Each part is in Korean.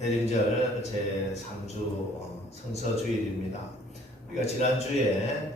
대림절 제3주 성서주일입니다. 우리가 지난주에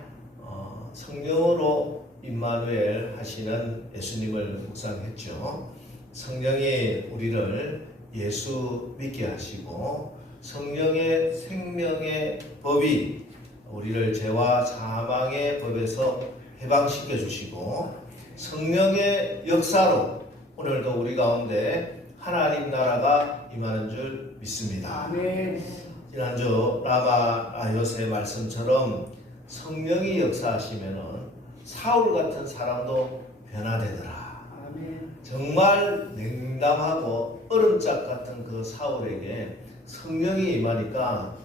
성령으로 임마누엘 하시는 예수님을 묵상했죠. 성령이 우리를 예수 믿게 하시고 성령의 생명의 법이 우리를 죄와 사망의 법에서 해방시켜 주시고 성령의 역사로 오늘도 우리 가운데 하나님 나라가 임하는 줄 믿습니다. 아멘. 지난주 라마 요새 말씀처럼 성령이 역사하시면은 사울 같은 사람도 변화되더라. 아멘. 정말 냉담하고 얼음짝 같은 그 사울에게 성령이 임하니까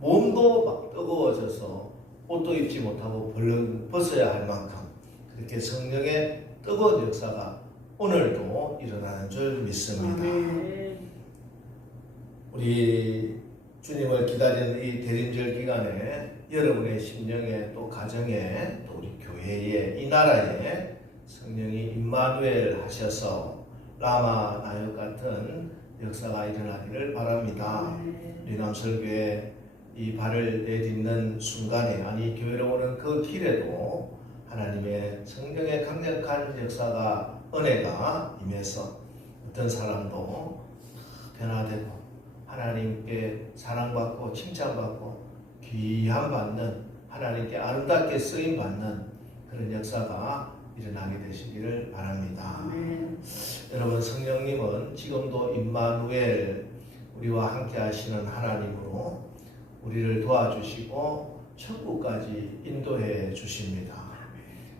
몸도 막 뜨거워져서 옷도 입지 못하고 벌렁 벗어야 할 만큼 그렇게 성령의 뜨거운 역사가 오늘도 일어나는 줄 믿습니다. 아멘. 우리 주님을 기다리는 이 대림절 기간에 여러분의 심령에 또 가정에 또 우리 교회에 이 나라에 성령이 임마누엘 하셔서 라마 나역 같은 역사가 일어나기를 바랍니다. 우리 남설교회 이 발을 내딛는 순간에 아니 교회로 오는 그 길에도 하나님의 성령의 강력한 역사가 은혜가 임해서 어떤 사람도 변화되고 하나님께 사랑받고 칭찬받고 귀함받는 하나님께 아름답게 쓰임받는 그런 역사가 일어나게 되시기를 바랍니다. 아멘. 여러분 성령님은 지금도 임마누엘 우리와 함께 하시는 하나님으로 우리를 도와주시고 천국까지 인도해 주십니다.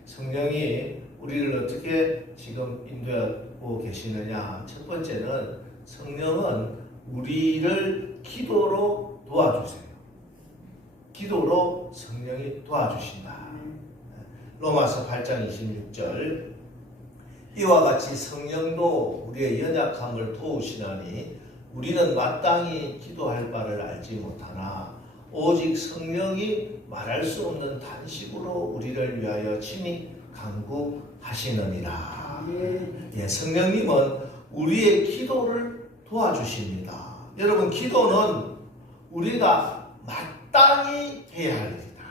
성령이 우리를 어떻게 지금 인도하고 계시느냐? 첫 번째는 성령은 우리를 기도로 도와주세요. 기도로 성령이 도와주신다. 로마서 8장 26절 이와 같이 성령도 우리의 연약함을 도우시나니 우리는 마땅히 기도할 바를 알지 못하나 오직 성령이 말할 수 없는 탄식으로 우리를 위하여 친히 간구하시느니라. 예, 성령님은 우리의 기도를 도와주십니다. 여러분 기도는 우리가 마땅히 해야 할 일이다.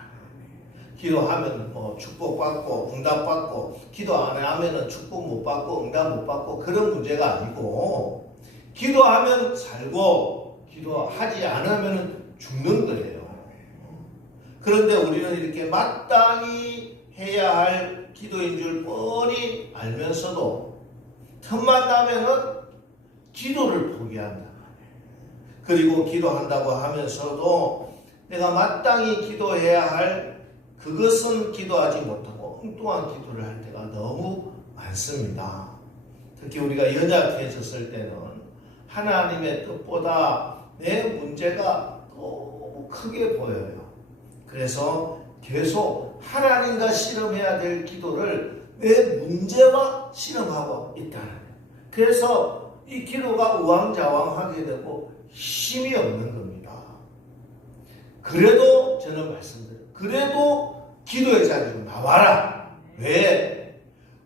기도하면 축복받고 응답받고 기도 안 하면 축복 못 받고 응답 못 받고 그런 문제가 아니고 기도하면 살고 기도하지 않으면 죽는 거예요. 그런데 우리는 이렇게 마땅히 해야 할 기도인 줄 뻔히 알면서도 틈만 나면은 기도를 포기한다. 그리고 기도한다고 하면서도 내가 마땅히 기도해야 할 그것은 기도하지 못하고 엉뚱한 기도를 할 때가 너무 많습니다. 특히 우리가 연약해졌을 때는 하나님의 뜻보다 내 문제가 너무 크게 보여요. 그래서 계속 하나님과 씨름해야 될 기도를 내 문제와 씨름하고 있다는 거예요. 그래서 이 기도가 우왕좌왕하게 되고 힘이 없는 겁니다. 그래도 저는 말씀드려요. 그래도 기도의 자리로 나와라. 왜?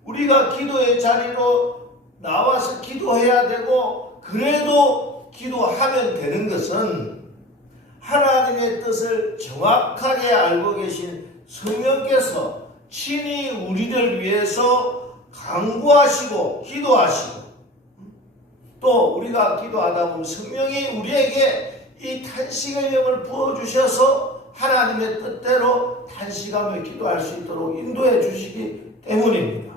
우리가 기도의 자리로 나와서 기도해야 되고 그래도 기도하면 되는 것은 하나님의 뜻을 정확하게 알고 계신 성령께서 친히 우리를 위해서 간구하시고 기도하시고 또 우리가 기도하다 보면 성령이 우리에게 이 탄식의 영을 부어주셔서 하나님의 뜻대로 탄식하며 기도할 수 있도록 인도해 주시기 때문입니다.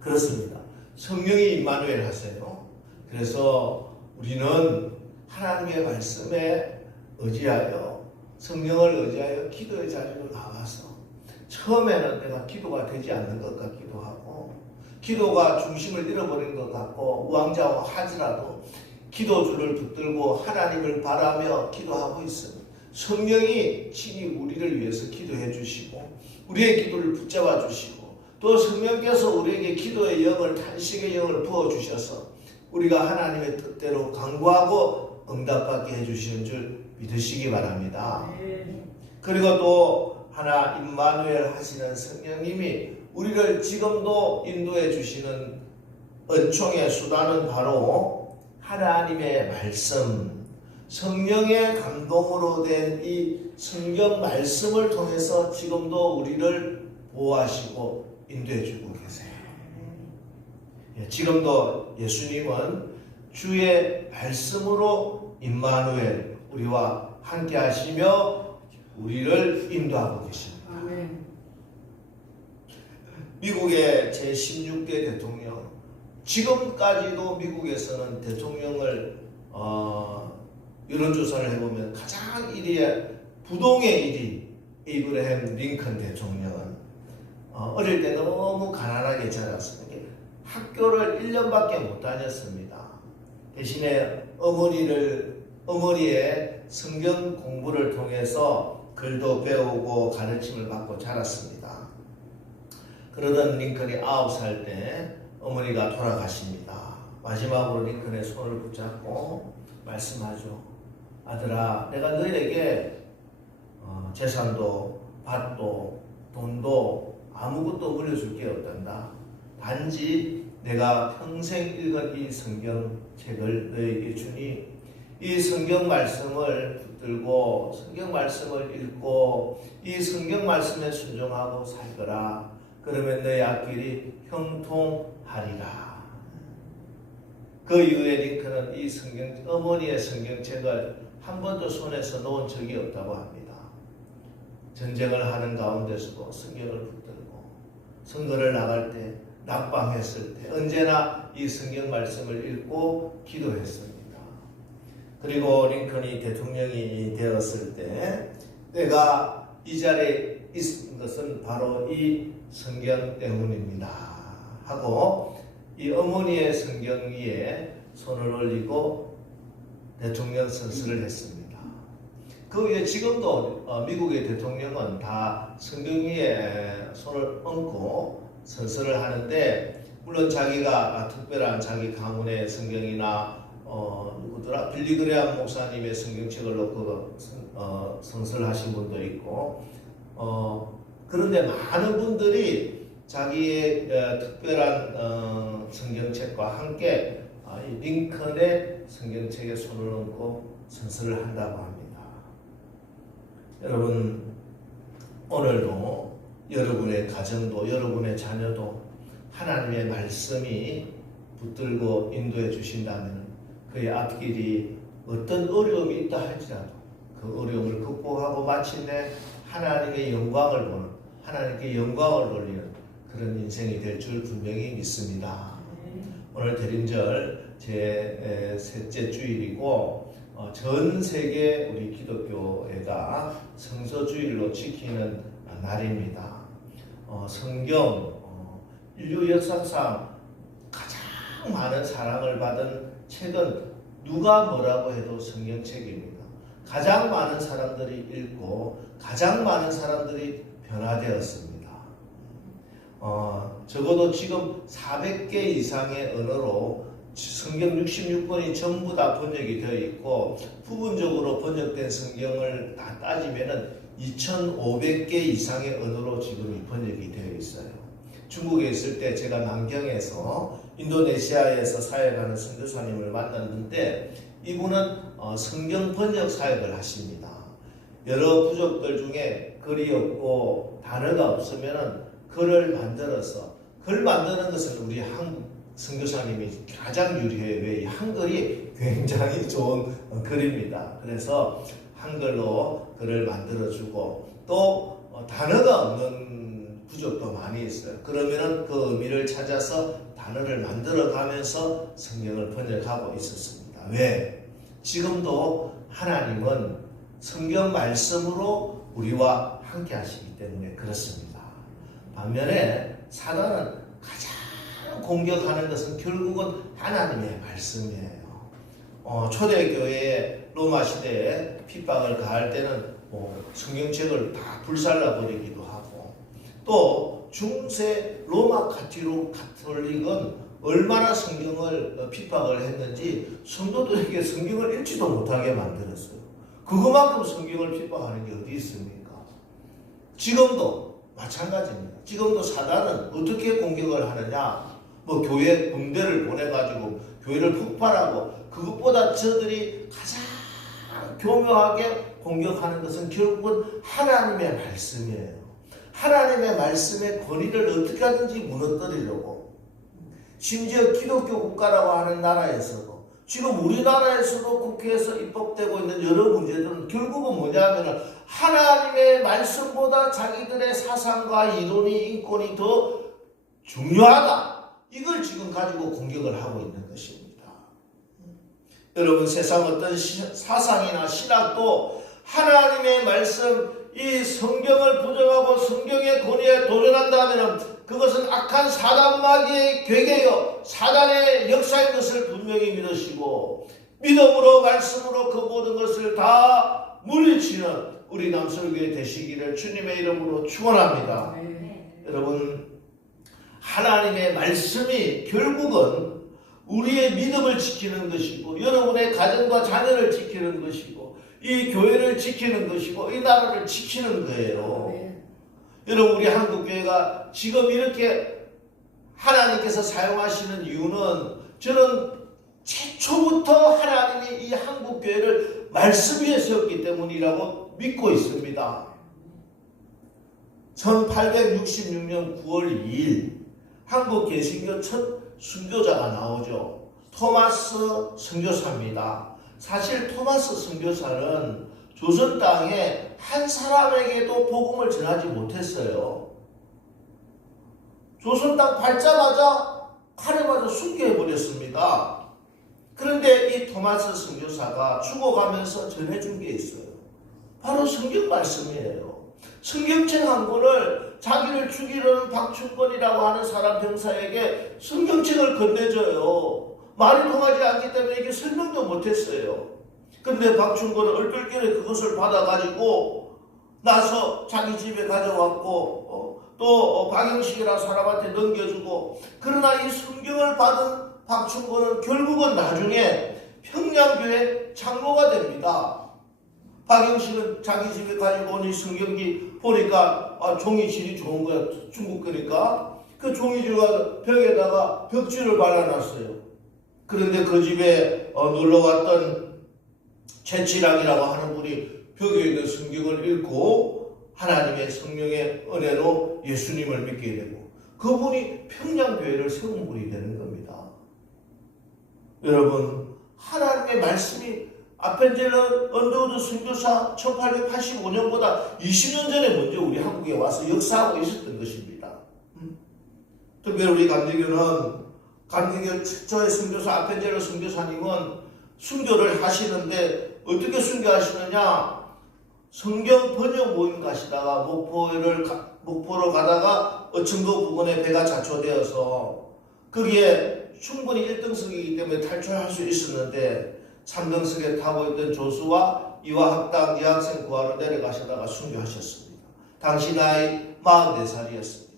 그렇습니다. 성령이 임마누엘 하세요. 그래서 우리는 하나님의 말씀에 의지하여 성령을 의지하여 기도의 자리로 나와서 처음에는 내가 기도가 되지 않는 것 같기도 하고 기도가 중심을 잃어버린 것 같고 우왕좌왕하지라도 기도줄을 붙들고 하나님을 바라며 기도하고 있습니다. 성령이 친히 우리를 위해서 기도해 주시고 우리의 기도를 붙잡아 주시고 또 성령께서 우리에게 기도의 영을 탄식의 영을 부어주셔서 우리가 하나님의 뜻대로 간구하고 응답받게 해주시는 줄 믿으시기 바랍니다. 그리고 또 하나 임마누엘 하시는 성령님이 우리를 지금도 인도해 주시는 은총의 수단은 바로 하나님의 말씀, 성령의 감동으로 된 이 성경 말씀을 통해서 지금도 우리를 보호하시고 인도해주고 계세요. 지금도 예수님은 주의 말씀으로 임마누엘 우리와 함께 하시며 우리를 인도하고 계십니다. 아멘. 미국의 제16대 대통령, 지금까지도 미국에서는 대통령을 여론조사를 해보면 가장 1위에 부동의 1위 에이브러햄 링컨 대통령은 어릴 때 너무 가난하게 자랐습니다. 학교를 1년밖에 못 다녔습니다. 대신에 어머니의 성경 공부를 통해서 글도 배우고 가르침을 받고 자랐습니다. 그러던 링컨이 9살 때 어머니가 돌아가십니다. 마지막으로 링컨의 손을 붙잡고 말씀하죠. 아들아, 내가 너희에게 재산도 밭도 돈도 아무것도 물려줄 게 없단다. 단지 내가 평생 읽은 이 성경책을 너희에게 주니 이 성경 말씀을 붙들고 성경 말씀을 읽고 이 성경 말씀에 순종하고 살거라. 그러면 너희 앞길이 형통하리라. 그 이후에 링컨은 이 어머니의 성경책을 한 번도 손에서 놓은 적이 없다고 합니다. 전쟁을 하는 가운데서도 성경을 붙들고 선거를 나갈 때 낙방했을 때 언제나 이 성경 말씀을 읽고 기도했습니다. 그리고 링컨이 대통령이 되었을 때 내가 이 자리에 있은 것은 바로 이 성경 때문입니다 하고 이 어머니의 성경 위에 손을 올리고 대통령 선서를 했습니다. 그 위에 지금도 미국의 대통령은 다 성경 위에 손을 얹고 선서를 하는데, 물론 자기가 특별한 자기 가문의 성경이나 누구더라 빌리그레암 목사님의 성경책을 놓고 선서를 하신 분도 있고, 그런데 많은 분들이 자기의 특별한 성경책과 함께 링컨의 성경책에 손을 얹고 선서를 한다고 합니다. 여러분, 오늘도 여러분의 가정도 여러분의 자녀도 하나님의 말씀이 붙들고 인도해 주신다면 그의 앞길이 어떤 어려움이 있다 할지라도 그 어려움을 극복하고 마침내 하나님의 영광을 보는, 하나님께 영광을 돌리는 그런 인생이 될 줄 분명히 믿습니다. 오늘 대림절 제 셋째 주일이고 전 세계 우리 기독교회가 성서주일로 지키는 날입니다. 성경 인류 역사상 가장 많은 사랑을 받은 책은 누가 뭐라고 해도 성경책입니다. 가장 많은 사람들이 읽고 가장 많은 사람들이 변화되었습니다. 적어도 지금 400개 이상의 언어로 성경 66권이 전부 다 번역이 되어 있고, 부분적으로 번역된 성경을 다 따지면은 2,500개 이상의 언어로 지금 번역이 되어 있어요. 중국에 있을 때 제가 남경에서 인도네시아에서 사역하는 선교사님을 만났는데, 이분은 성경 번역 사역을 하십니다. 여러 부족들 중에 글이 없고 단어가 없으면은 글을 만들어서, 글 만드는 것은 우리 한국 선교사님이 가장 유리해요. 왜? 이 한글이 굉장히 좋은 글입니다. 그래서 한글로 글을 만들어주고, 또 단어가 없는 부족도 많이 있어요. 그러면은 그 의미를 찾아서 단어를 만들어가면서 성경을 번역하고 있었습니다. 왜? 지금도 하나님은 성경 말씀으로 우리와 함께 하시기 때문에 그렇습니다. 반면에 사단은 가장 공격하는 것은 결국은 하나님의 말씀이에요. 초대교회의 로마 시대에 핍박을 가할 때는 성경책을 다 불살라 버리기도 하고, 또 중세 로마 가톨릭은 얼마나 성경을 핍박을 했는지 성도들에게 성경을 읽지도 못하게 만들었어요. 그거만큼 성경을 핍박하는 게 어디 있습니까? 지금도 마찬가지입니다. 지금도 사단은 어떻게 공격을 하느냐? 교회 군대를 보내가지고 교회를 폭발하고 그것보다 저들이 가장 교묘하게 공격하는 것은 결국은 하나님의 말씀이에요. 하나님의 말씀의 권위를 어떻게 하든지 무너뜨리려고. 심지어 기독교 국가라고 하는 나라에서도 지금 우리나라에서도 국회에서 입법되고 있는 여러 문제들은 결국은 뭐냐면 하나님의 말씀보다 자기들의 사상과 이론이 인권이 더 중요하다. 이걸 지금 가지고 공격을 하고 있는 것입니다. 여러분, 세상 어떤 사상이나 신학도 하나님의 말씀, 이 성경을 부정하고 성경의 권위에 도전한다면 그것은 악한 사단 마귀의 괴계요 사단의 역사인 것을 분명히 믿으시고 믿음으로 말씀으로 그 모든 것을 다 물리치는 우리 남설교회 되시기를 주님의 이름으로 축원합니다. 여러분, 하나님의 말씀이 결국은 우리의 믿음을 지키는 것이고 여러분의 가정과 자녀를 지키는 것이고 이 교회를 지키는 것이고 이 나라를 지키는 거예요. 여러분, 우리 한국교회가 지금 이렇게 하나님께서 사용하시는 이유는 저는 최초부터 하나님이 이 한국교회를 말씀 위에 세웠기 때문이라고 믿고 있습니다. 1866년 9월 2일 한국 개신교 첫 순교자가 나오죠. 토마스 선교사입니다. 사실 토마스 선교사는 조선 땅에 한 사람에게도 복음을 전하지 못했어요. 조선 땅 밟자마자 칼에 맞아 순교해버렸습니다. 그런데 이 토마스 선교사가 죽어가면서 전해준 게 있어요. 바로 성경 말씀이에요. 성경책 한 권을 자기를 죽이려는 박충권이라고 하는 사람 병사에게 성경책을 건네줘요. 말이 통하지 않기 때문에 이게 설명도 못했어요. 근데 박충권은 얼떨결에 그것을 받아가지고 나서 자기 집에 가져왔고 또 박영식이라는 사람한테 넘겨주고, 그러나 이 성경을 받은 박충권은 결국은 나중에 평양교회 장로가 됩니다. 박영식은 자기 집에 가지고 온 이 성경기 보니까 종이 질이 좋은 거야. 중국 거니까. 그 종이질과 벽에다가 벽지를 발라놨어요. 그런데 그 집에 놀러왔던 최치랑이라고 하는 분이 벽에 있는 성경을 읽고 하나님의 성령의 은혜로 예수님을 믿게 되고 그분이 평양교회를 세운 분이 되는 겁니다. 여러분, 하나님의 말씀이 아펜젤러 언더우드 선교사 1885년보다 20년 전에 먼저 우리 한국에 와서 역사하고 있었던 것입니다. 특별히 우리 감리교 최초의 선교사 아펜젤러 선교사님은 순교를 하시는데 어떻게 순교하시느냐? 성경 번역 모임 가시다가 목포로 가다가 어청도 부근에 배가 자초되어서 거기에 충분히 1등석이기 때문에 탈출할 수 있었는데 3등석에 타고 있던 조수와 이화학당 여학생 구하러 내려가시다가 순교하셨습니다. 당시 나이 44살이었습니다.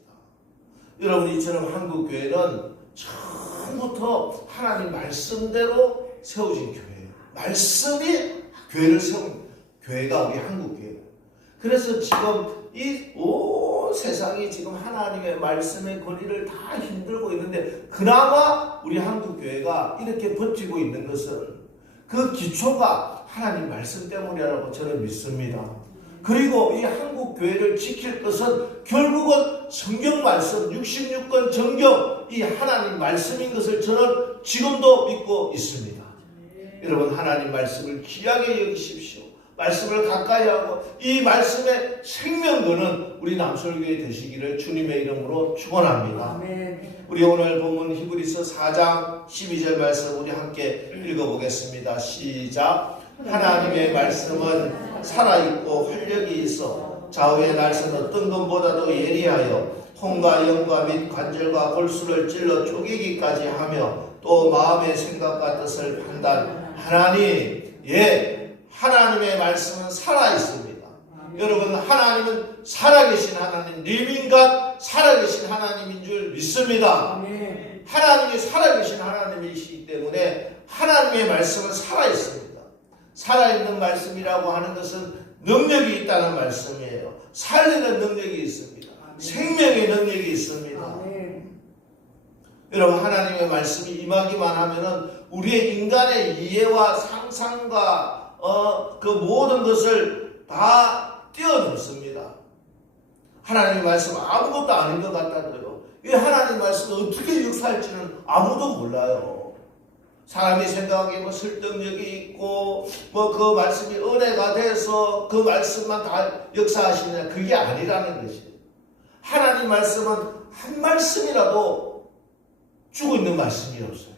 여러분, 이처럼 한국교회는 처음부터 하나님 말씀대로 세워진 교회예요. 말씀이 교회를 세운 교회가 우리 한국교회예요. 그래서 지금 이 온 세상이 지금 하나님의 말씀의 권위를 다 힘들고 있는데 그나마 우리 한국교회가 이렇게 버티고 있는 것은 그 기초가 하나님 말씀 때문이라고 저는 믿습니다. 그리고 이 한국교회를 지킬 것은 결국은 성경 말씀 66권 정경 이 하나님 말씀인 것을 저는 지금도 믿고 있습니다. 여러분, 하나님 말씀을 귀하게 여기십시오. 말씀을 가까이 하고 이 말씀의 생명권은 우리 남설교회 되시기를 주님의 이름으로 축원합니다. 우리 오늘 본문 히브리서 4장 12절 말씀 우리 함께 읽어보겠습니다. 시작. 하나님의 말씀은 살아있고 활력이 있어 좌우의 날선 어떤 것보다도 예리하여 혼과 영과 및 관절과 골수를 찔러 쪼개기까지 하며 또 마음의 생각과 뜻을 판단하나니, 하나님의 말씀은 살아있습니다. 여러분, 하나님은 살아계신 하나님, 리빙갓 살아계신 하나님인 줄 믿습니다. 하나님이 살아계신 하나님이시기 때문에 하나님의 말씀은 살아있습니다. 살아있는 말씀이라고 하는 것은 능력이 있다는 말씀이에요. 살리는 능력이 있습니다. 생명의 능력이 있습니다. 여러분, 하나님의 말씀이 임하기만 하면은 우리의 인간의 이해와 상상과 그 모든 것을 다 뛰어넘습니다. 하나님의 말씀은 아무것도 아닌 것 같다고요. 이 하나님의 말씀을 어떻게 역사할지는 아무도 몰라요. 사람이 생각하기에 뭐 설득력이 있고 뭐 그 말씀이 은혜가 돼서 그 말씀만 다 역사하시느냐, 그게 아니라는 것이에요. 하나님 말씀은 한 말씀이라도 죽어 있는 말씀이 없어요.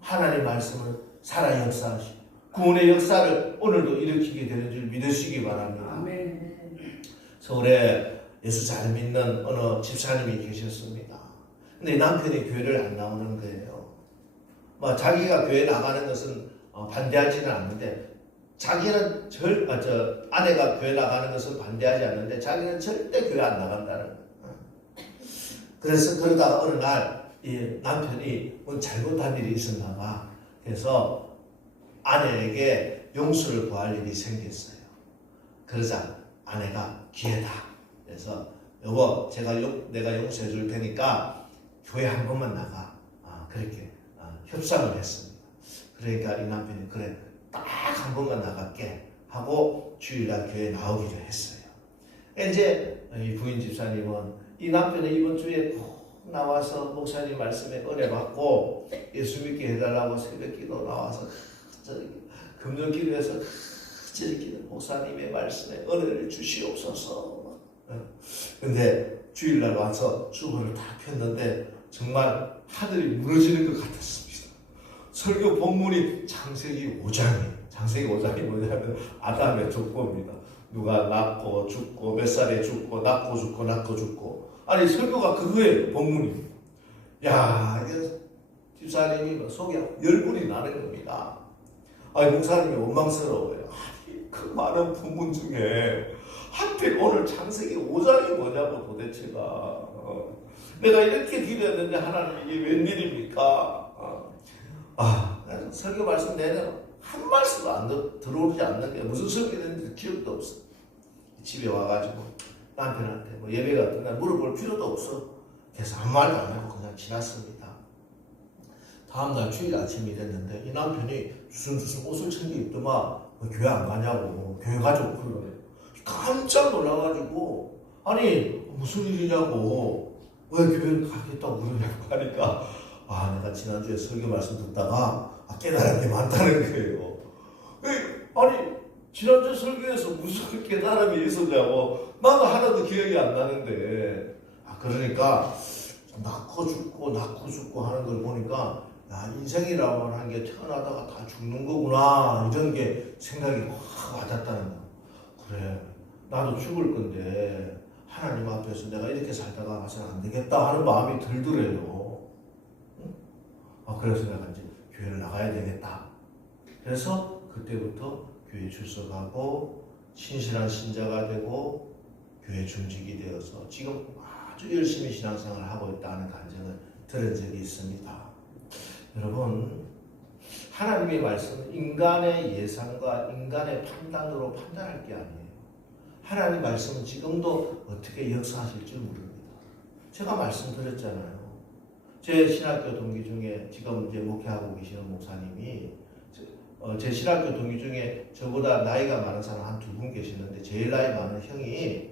하나님 말씀은 살아 역사하시고 구원의 역사를 오늘도 일으키게 되는 줄 믿으시기 바랍니다. 아멘. 서울에 예수 잘 믿는 어느 집사님이 계셨습니다. 근데 남편이 교회를 안 나오는 거예요. 뭐 자기가 교회 나가는 것은 반대하지는 않는데, 자기는 아내가 교회 나가는 것은 반대하지 않는데 자기는 절대 교회 안 나간다는 거예요. 그래서 그러다가 어느 날 이 남편이 뭐 잘못한 일이 있었나 봐. 그래서 아내에게 용서를 구할 일이 생겼어요. 그러자 아내가 기회다. 그래서 여보, 내가 용서해 줄 테니까 교회 한 번만 나가. 그렇게 협상을 했습니다. 그러니까 이 남편이 그래, 딱 한 번만 나갈게 하고 주일날 교회 나오기로 했어요. 이제 이 부인 집사님은 이 남편이 이번 주에 꼭 나와서 목사님 말씀에 은혜 받고 예수 믿게 해달라고 새벽 기도 나와서 금요 기도에서 목사님의 말씀에 은혜를 주시옵소서. 근데 주일날 와서 주보를 다 폈는데 정말 하늘이 무너지는 것 같았습니다. 설교 본문이 창세기 5장이에요. 창세기 5장이 뭐냐면 아담의 족보입니다. 누가 낳고 죽고 몇 살에 죽고 낳고 죽고 낳고 죽고. 아니 설교가 그거예요. 본문이. 야, 이게 집사님이 속이 열불이 나는 겁니다. 아니 목사님이 원망스러워요. 아니 그 많은 본문 중에 하필 오늘 창세기 5장이 뭐냐고 도대체가. 내가 이렇게 기도했는데 하나님 이게 웬일입니까? 설교 말씀 내내 한 말씀도 안 들어오지 않는 게 무슨 설교인지 기억도 없어. 집에 와가지고 남편한테 뭐 예배 같은 날 물어볼 필요도 없어. 그래서 아무 말도 안 하고 그냥 지났습니다. 다음날 주일 아침이 됐는데 이 남편이 무슨 옷을 챙겨 입더만 교회 안 가냐고, 교회 가자고 그러네. 깜짝 놀라가지고 아니 무슨 일이냐고, 왜 교회를 가겠다고 그러냐고 하니까 내가 지난주에 설교 말씀 듣다가 깨달은 게 많다는 거예요. 아니 지난주 설교에서 무슨 깨달음이 있었냐고, 나도 하나도 기억이 안 나는데. 그러니까 낳고 죽고 하는 걸 보니까 인생이라고 하는 게 태어나다가 다 죽는 거구나, 이런 게 생각이 확 와닿다는 거야. 그래, 나도 죽을 건데 하나님 앞에서 내가 이렇게 살다가 가서는 안 되겠다 하는 마음이 들더래요. 그래서 내가 이제 교회를 나가야 되겠다. 그래서 그때부터 교회 출석하고 신실한 신자가 되고 교회 중직이 되어서 지금 아주 열심히 신앙생활을 하고 있다는 간증을 들은 적이 있습니다. 여러분, 하나님의 말씀은 인간의 예상과 인간의 판단으로 판단할 게 아니에요. 하나님의 말씀은 지금도 어떻게 역사하실지 모릅니다. 제가 말씀드렸잖아요. 제 신학교 동기 중에 지금 이제 목회하고 계시는 목사님이, 제 신학교 동기 중에 저보다 나이가 많은 사람 한 2분 계시는데 제일 나이 많은 형이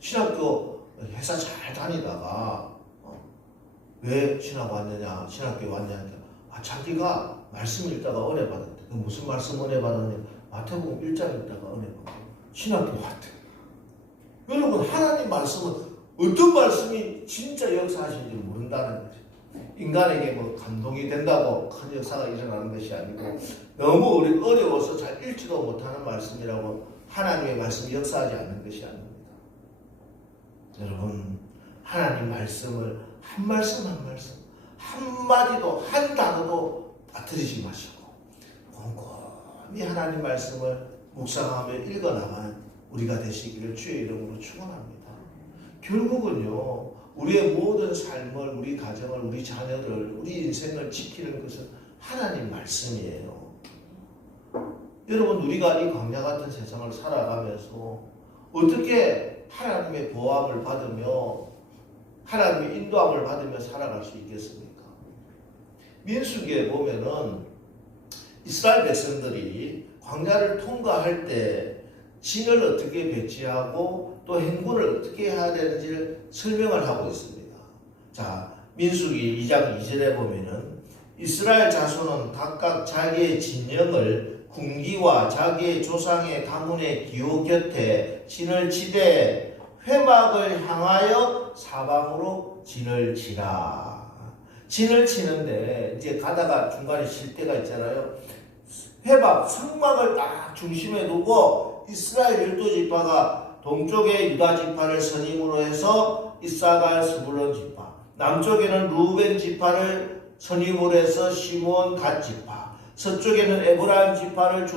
신학교 회사 잘 다니다가 왜 신학교 왔느냐 자기가 말씀 읽다가 은혜 받았대. 무슨 말씀 은혜 받았냐? 마태복음 1장 읽다가 은혜 받고 신학교 왔대. 여러분, 하나님 말씀은 어떤 말씀이 진짜 역사하신지 모른다는 거죠. 인간에게 뭐 감동이 된다고 큰 역사가 일어나는 것이 아니고, 너무 어려워서 잘 읽지도 못하는 말씀이라고 하나님의 말씀이 역사하지 않는 것이 아닙니다. 여러분, 하나님 말씀을 한 말씀 한 말씀, 한 마디도 한 단어도 빠뜨리지 마시고 꼼꼼히 하나님 말씀을 묵상하며 읽어나가는 우리가 되시기를 주의 이름으로 축원합니다. 결국은요, 우리의 모든 삶을, 우리 가정을, 우리 자녀를, 우리 인생을 지키는 것은 하나님 말씀이에요. 여러분, 우리가 이 광야 같은 세상을 살아가면서 어떻게 하나님의 보호함을 받으며 하나님의 인도함을 받으며 살아갈 수 있겠습니까? 민수기에 보면은 이스라엘 백성들이 광야를 통과할 때 진을 어떻게 배치하고 또 행군을 어떻게 해야 되는지를 설명을 하고 있습니다. 자, 민수기 2장 2절에 보면은 이스라엘 자손은 각각 자기의 진영을 궁기와 자기의 조상의 가문의 기호 곁에 진을 치되 회막을 향하여 사방으로 진을 치라. 진을 치는데 이제 가다가 중간에 쉴 때가 있잖아요. 회막, 성막을 딱 중심에 두고 이스라엘 12지파가 동쪽에 유다 지파를 선임으로 해서 이사갈 스불론 지파, 남쪽에는 루벤 지파를 선임으로 해서 시므온 갓 지파, 서쪽에는 에브라임 지파를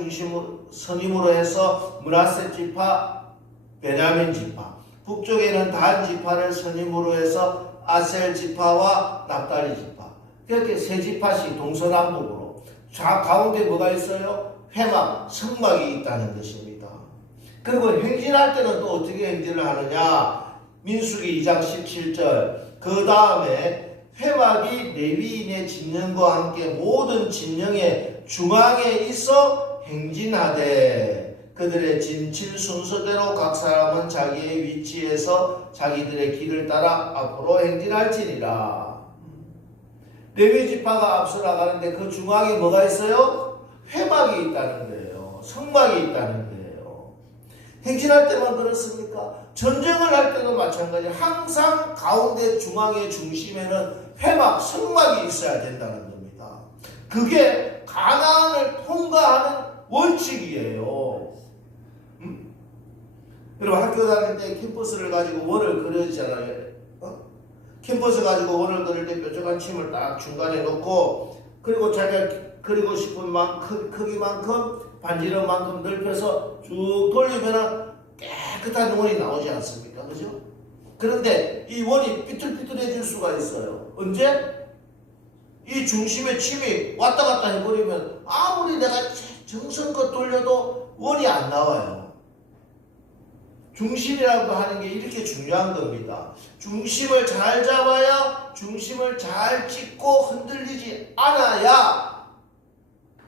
선임으로 해서 므낫세 지파, 베냐민 지파, 북쪽에는 단 지파를 선임으로 해서 아셀 지파와 납달리 지파. 이렇게 세 지파씩 동서남북으로. 가운데 뭐가 있어요? 회막, 성막이 있다는 것입니다. 그리고 행진할 때는 또 어떻게 행진을 하느냐? 민수기 2장 17절. 그 다음에 회막이 레위인의 진영과 함께 모든 진영의 중앙에 있어 행진하되 그들의 진칠 순서대로 각 사람은 자기의 위치에서 자기들의 길을 따라 앞으로 행진할지니라. 레위 지파가 앞서 나가는데 그 중앙에 뭐가 있어요? 회막이 있다는 거예요. 성막이 있다는 거예요. 행진할 때만 그렇습니까? 전쟁을 할 때도 마찬가지예요. 항상 가운데 중앙의 중심에는 회막, 성막이 있어야 된다는 겁니다. 그게 가나안을 통과하는 원칙이에요. 여러분 학교 다닐 때 캠퍼스를 가지고 원을 그려주잖아요. 캠퍼스 가지고 원을 그릴 때 뾰족한 침을 딱 중간에 놓고 그리고 자기가 그리고 싶은 크기만큼 반지름만큼 넓혀서 쭉 돌리면 깨끗한 원이 나오지 않습니까? 그죠? 그런데 이 원이 삐뚤삐뚤해질 수가 있어요. 언제? 이 중심에 침이 왔다 갔다 해버리면 아무리 내가 정성껏 돌려도 원이 안 나와요. 중심이라고 하는 게 이렇게 중요한 겁니다. 중심을 잘 잡아야 중심을 잘 찍고 흔들리지 않아야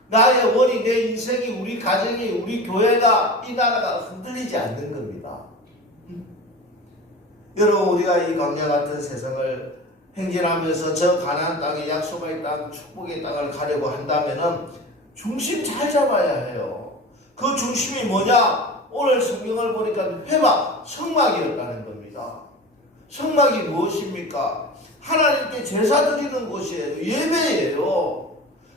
나의 원이, 내 인생이, 우리 가정이, 우리 교회가, 이 나라가 흔들리지 않는 겁니다. 여러분 우리가 이 광야 같은 세상을 행진하면서 저 가나안 땅에 약속의 땅, 축복의 땅을 가려고 한다면은 중심 잘 잡아야 해요. 그 중심이 뭐냐? 오늘 성경을 보니까 회막, 성막이었다는 겁니다. 성막이 무엇입니까? 하나님께 제사 드리는 곳이에요. 예배예요.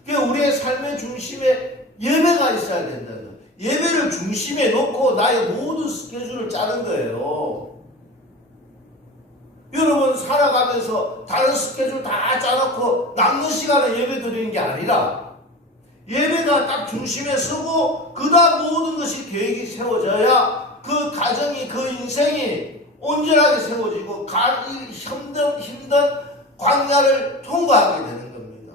그러니까 우리의 삶의 중심에 예배가 있어야 된다는 거예요. 예배를 중심에 놓고 나의 모든 스케줄을 짜는 거예요. 여러분 살아가면서 다른 스케줄 다 짜놓고 남는 시간에 예배 드리는 게 아니라 예배가 딱 중심에 서고 그 다음 모든 것이 계획이 세워져야 그 가정이, 그 인생이 온전하게 세워지고 힘든 광야를 통과하게 되는 겁니다.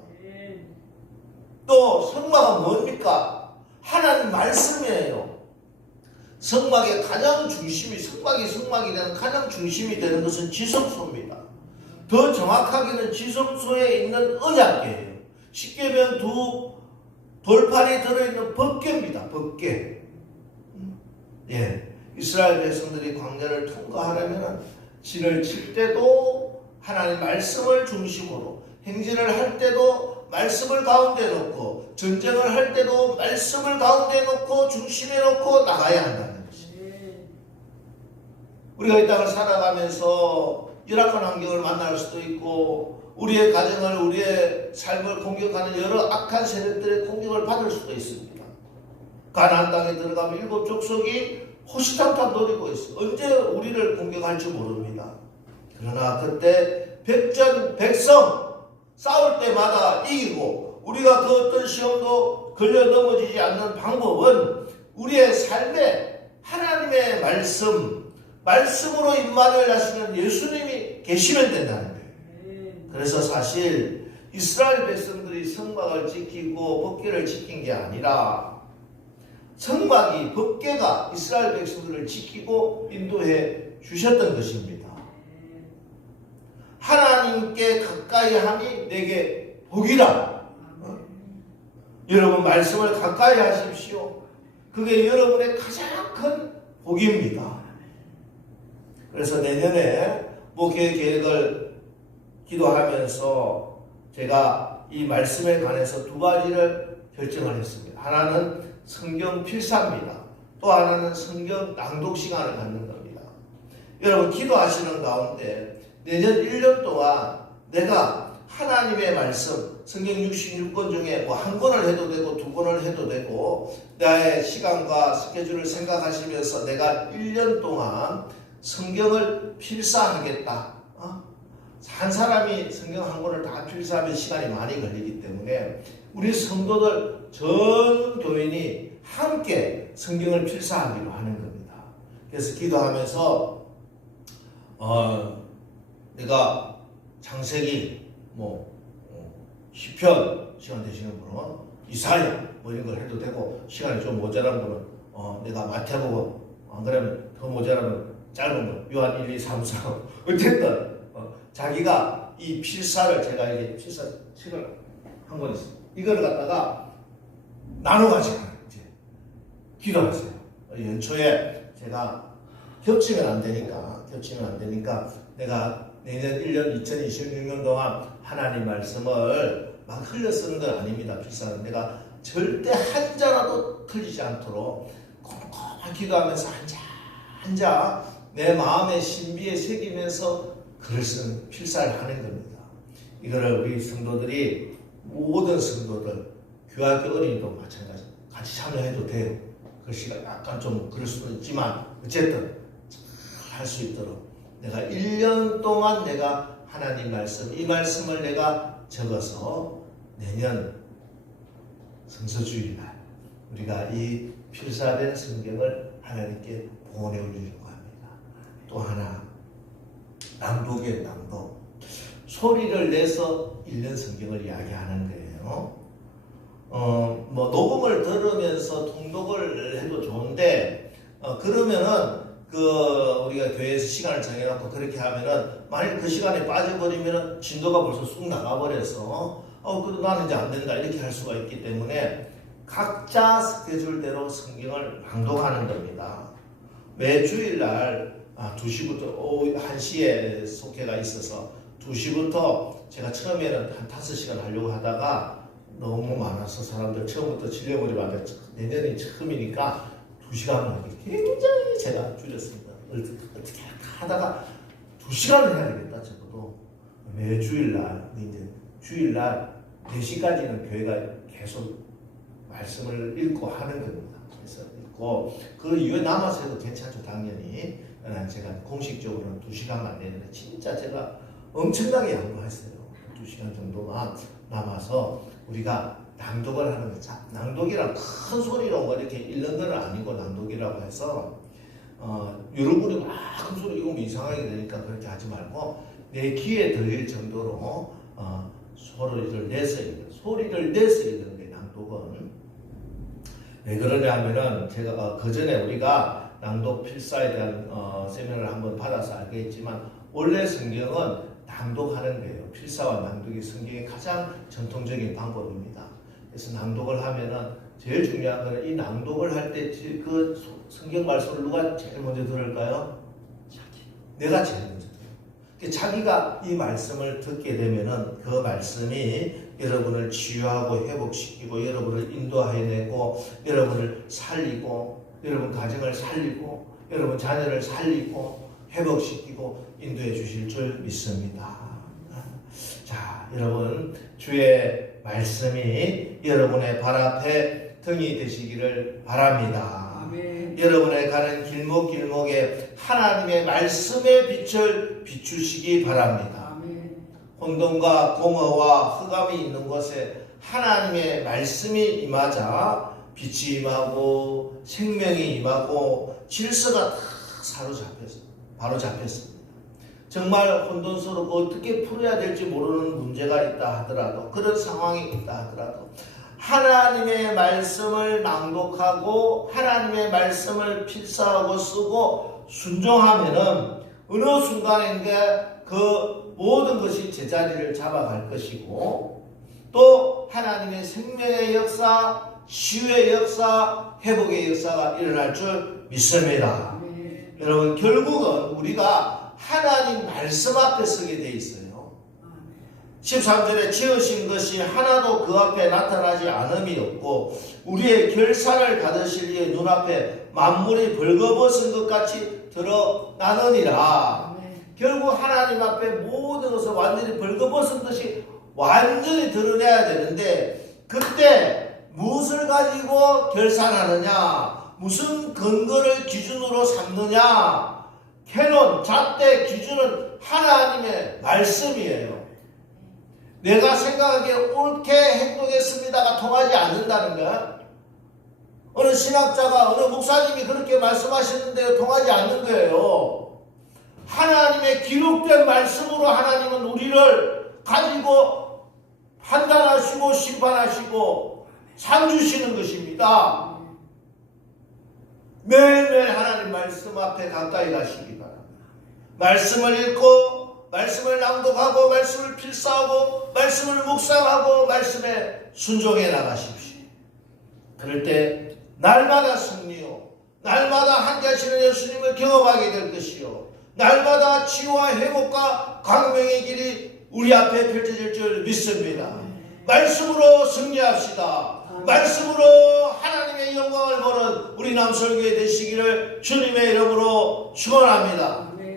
또 성막은 뭡니까? 하나님 말씀이에요. 성막의 가장 중심이, 성막이 되는 가장 중심이 되는 것은 지성소입니다. 더 정확하게는 지성소에 있는 언약궤예요. 십계명 두 돌판이 들어있는 법궤입니다. 법궤. 예, 이스라엘 백성들이 광야를 통과하려면 진을 칠 때도 하나님 말씀을 중심으로, 행진을 할 때도 말씀을 가운데 놓고, 전쟁을 할 때도 말씀을 가운데 놓고 중심에 놓고 나가야 한다는 것입니다. 우리가 이 땅을 살아가면서 열악한 환경을 만날 수도 있고 우리의 가정을, 우리의 삶을 공격하는 여러 악한 세력들의 공격을 받을 수도 있습니다. 가나안 땅에 들어가면 일곱 족속이 호시탐탐 노리고 있어. 언제 우리를 공격할지 모릅니다. 그러나 그때 백전 싸울 때마다 이기고 우리가 그 어떤 시험도 걸려 넘어지지 않는 방법은 우리의 삶에 하나님의 말씀으로 임마누엘 하시는 예수님이 계시면 된다는 거예요. 그래서 사실 이스라엘 백성들이 성막을 지키고 법궤를 지킨 게 아니라 성막이, 법궤가 이스라엘 백성들을 지키고 인도해 주셨던 것입니다. 하나님께 가까이 함이 내게 복이라. 여러분 말씀을 가까이 하십시오. 그게 여러분의 가장 큰 복입니다. 그래서 내년에 목회 계획을 기도하면서 제가 이 말씀에 관해서 두 가지를 결정을 했습니다. 하나는 성경 필사입니다. 또 하나는 성경 낭독 시간을 갖는 겁니다. 여러분 기도하시는 가운데 내년 1년 동안 내가 하나님의 말씀 성경 66권 중에 뭐 한 권을 해도 되고 두 권을 해도 되고 나의 시간과 스케줄을 생각하시면서 내가 1년 동안 성경을 필사하겠다. 한 사람이 성경 한 권을 다 필사하면 시간이 많이 걸리기 때문에 우리 성도들 전 교인이 함께 성경을 필사하기로 하는 겁니다. 그래서 기도하면서 내가 창세기 시편 시간 되시는 분은 이사야 이런 걸 해도 되고 시간이 좀 모자란 분은 내가 마태복음 안 그러면 더 모자라면 짧은 거 요한 1, 2, 3, 4 어쨌든 자기가 이 필사를 제가 이게 필사 책을 한 권 있어요. 이걸 갖다가 나눠가지고 이제 기도하세요. 연초에 제가 겹치면 안 되니까 내가 내년 1년 2026년 동안 하나님 말씀을 막 흘려 쓰는 건 아닙니다. 필사는 내가 절대 한자라도 틀리지 않도록 꼼꼼하게 기도하면서 한자 내 마음의 신비에 새기면서 글을 쓰는 필사를 하는 겁니다. 이거를 우리 성도들이 모든 성도들 교학교 어린이도 마찬가지 같이 참여해도 돼요. 글씨가 약간 좀 그럴 수도 있지만 어쨌든 할 수 있도록 내가 1년 동안 내가 하나님 말씀 이 말씀을 내가 적어서 내년 성서주일날 우리가 이 필사된 성경을 하나님께 보내 올리려고 합니다. 또 하나 낭독의 낭독 소리를 내서 읽는 성경을 이야기하는 거예요. 녹음을 들으면서 통독을 해도 좋은데 그러면은 우리가 교회에서 시간을 정해놓고 그렇게 하면은 만약 그 시간에 빠져버리면은 진도가 벌써 쑥 나가버려서 그래도 나는 이제 안 된다 이렇게 할 수가 있기 때문에 각자 스케줄대로 성경을 낭독하는 겁니다. 매 주일날 2시부터 오후 1시에 속회가 있어서 2시부터 제가 처음에는 한 5시간 하려고 하다가 너무 많아서 사람들 처음부터 질려버리면 내년이 처음이니까 2시간을 하기 굉장히 제가 줄였습니다. 어떻게 하다가 2시간을 해야 되겠다 적어도 매 주일날 이제 주일날 4시까지는 교회가 계속 말씀을 읽고 하는 겁니다. 그래서 읽고 그 이후에 남아서 해도 괜찮죠 당연히. 제가 공식적으로는 2시간만 내는데 진짜 제가 엄청나게 양보했어요. 2시간 정도만 남아서 우리가 낭독을 하는 거죠. 낭독이란 큰 소리로 뭐 이렇게 읽는 건 아니고 낭독이라고 해서 여러분이 막 큰 소리 읽으면 이상하게 되니까 그렇게 하지 말고 내 귀에 들릴 정도로 소리를 내서 읽는 게 낭독은. 왜 그러냐 하면은 제가 그 전에 우리가 낭독 필사에 대한 세미나를 한번 받아서 알겠지만 원래 성경은 낭독하는 거예요. 필사와 낭독이 성경의 가장 전통적인 방법입니다. 그래서 낭독을 하면은 제일 중요한 거는 이 낭독을 할 때 그 성경 말씀을 누가 제일 먼저 들을까요? 내가 제일 먼저 들어요. 자기가 이 말씀을 듣게 되면은 그 말씀이 여러분을 치유하고 회복시키고 여러분을 인도해내고 여러분을 살리고 여러분 가정을 살리고 여러분 자녀를 살리고 회복시키고 인도해 주실 줄 믿습니다. 자, 여러분 주의 말씀이 여러분의 발 앞에 등이 되시기를 바랍니다. 아멘. 여러분의 가는 길목길목에 하나님의 말씀의 빛을 비추시기 바랍니다. 아멘. 혼돈과 공허와 흑암이 있는 곳에 하나님의 말씀이 임하자 빛이 임하고 생명이 임하고 질서가 다 바로 잡혔습니다. 정말 혼돈스럽고 어떻게 풀어야 될지 모르는 문제가 있다 하더라도 그런 상황이 있다 하더라도 하나님의 말씀을 낭독하고 하나님의 말씀을 필사하고 쓰고 순종하면은 어느 순간인데 그 모든 것이 제자리를 잡아갈 것이고 또 그리고 하나님의 생명의 역사, 치유의 역사, 회복의 역사가 일어날 줄 믿습니다. 여러분, 결국은 우리가 하나님 말씀 앞에 서게 돼 있어요. 13절에 지으신 것이 하나도 그 앞에 나타나지 않음이 없고 우리의 결산을 받으실 이의 눈앞에 만물이 벌거벗은 것 같이 드러나느니라. 결국 하나님 앞에 모든 것을 완전히 벌거벗은 듯이 완전히 드러내야 되는데, 그때 무엇을 가지고 결산하느냐, 무슨 근거를 기준으로 삼느냐. 캐논, 잣대 기준은 하나님의 말씀이에요. 내가 생각하기에 옳게 행동했습니다가 통하지 않는다는 거야. 어느 신학자가, 어느 목사님이 그렇게 말씀하시는데 통하지 않는 거예요. 하나님의 기록된 말씀으로 하나님은 우리를 가지고 판단하시고 심판하시고 상 주시는 것입니다. 매일매일 하나님 말씀 앞에 가까이 가시기 바랍니다. 말씀을 읽고 말씀을 낭독하고 말씀을 필사하고 말씀을 묵상하고 말씀에 순종해 나가십시오. 그럴 때 날마다 승리요, 날마다 함께하시는 예수님을 경험하게 될 것이요, 날마다 치유와 회복과 광명의 길이 우리 앞에 펼쳐질 줄 믿습니다. 말씀으로 승리합시다. 말씀으로 하나님의 영광을 보는 우리 남설교회 되시기를 주님의 이름으로 축원합니다.